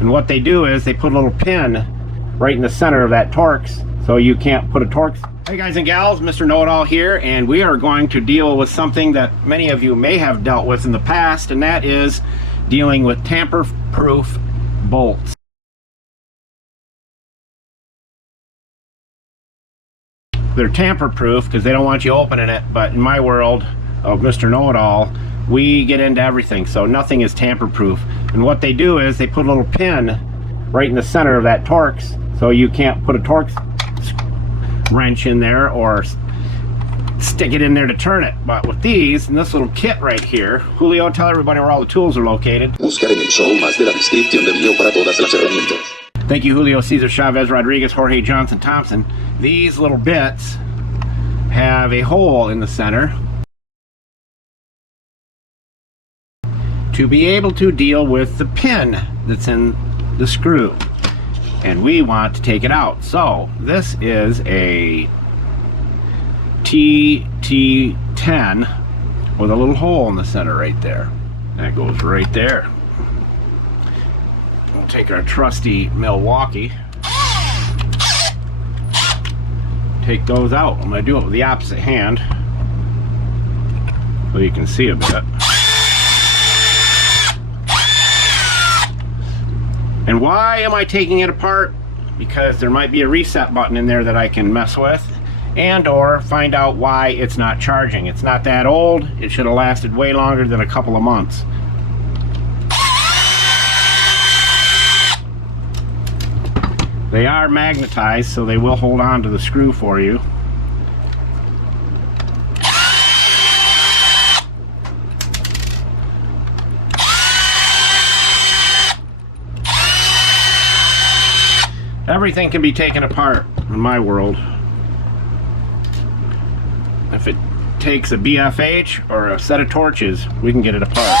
And what they do is they put a little pin right in the center of that Torx, so you can't put a Torx. Hey guys and gals, Mr. Know-It-All here, and we are going to deal with something that many of you may have dealt with in the past, and that is dealing with tamper-proof bolts. They're tamper-proof because they don't want you opening it, but in my world of Mr. Know-It-All, we get into everything, so nothing is tamper-proof. And what they do is they put a little pin right in the center of that Torx, so you can't put a Torx wrench in there or stick it in there to turn it. But with these, and this little kit right here, Julio, tell everybody where all the tools are located. Buscar en el show más de la descripción del video para todas las herramientas. Thank you, Julio, Cesar, Chavez, Rodriguez, Jorge, Johnson, Thompson. These little bits have a hole in the center to be able to deal with the pin that's in the screw. And we want to take it out. So this is a TT10 with a little hole in the center right there. That goes right there. We'll take our trusty Milwaukee, take those out. I'm going to do it with the opposite hand so you can see a bit. And why am I taking it apart? Because there might be a reset button in there that I can mess with, and or find out why it's not charging. It's not that old. It should have lasted way longer than a couple of months. They are magnetized, so they will hold on to the screw for you. Everything can be taken apart in my world. If it takes a BFH or a set of torches, we can get it apart.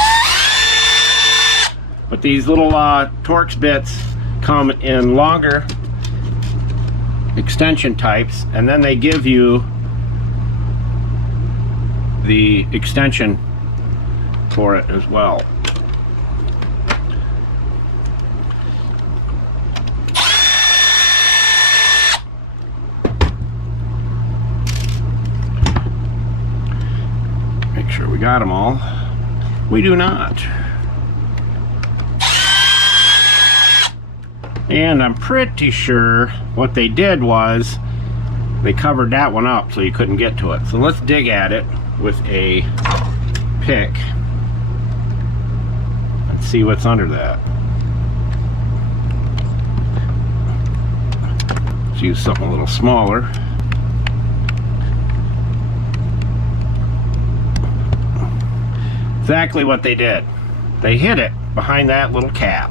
But these little Torx bits come in longer extension types, and then they give you the extension for it as well. Make sure we got them all. We do not. And I'm pretty sure what they did was they covered that one up so you couldn't get to it. So let's dig at it with a pick and see what's under that. Let's use something a little smaller. Exactly what they did. They hid it behind that little cap.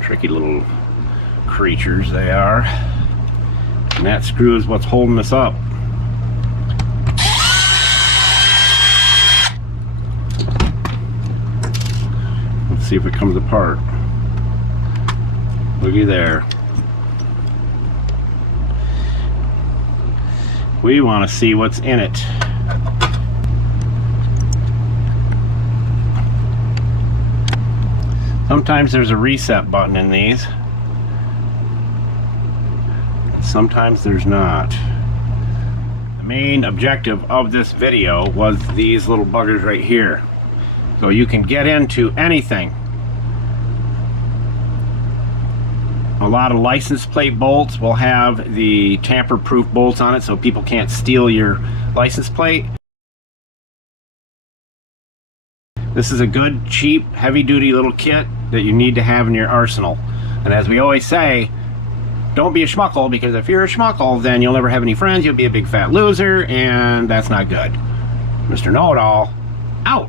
Tricky little creatures they are. And that screw is what's holding us up. Let's see if it comes apart. Looky there. We want to see what's in it. Sometimes there's a reset button in these. Sometimes there's not. The main objective of this video was these little buggers right here. So you can get into anything. A lot of license plate bolts will have the tamper-proof bolts on it so people can't steal your license plate. This is a good, cheap, heavy-duty little kit that you need to have in your arsenal. And as we always say, don't be a schmuckle, because if you're a schmuckle, then you'll never have any friends, you'll be a big fat loser, and that's not good. Mr. Know-It-All, out!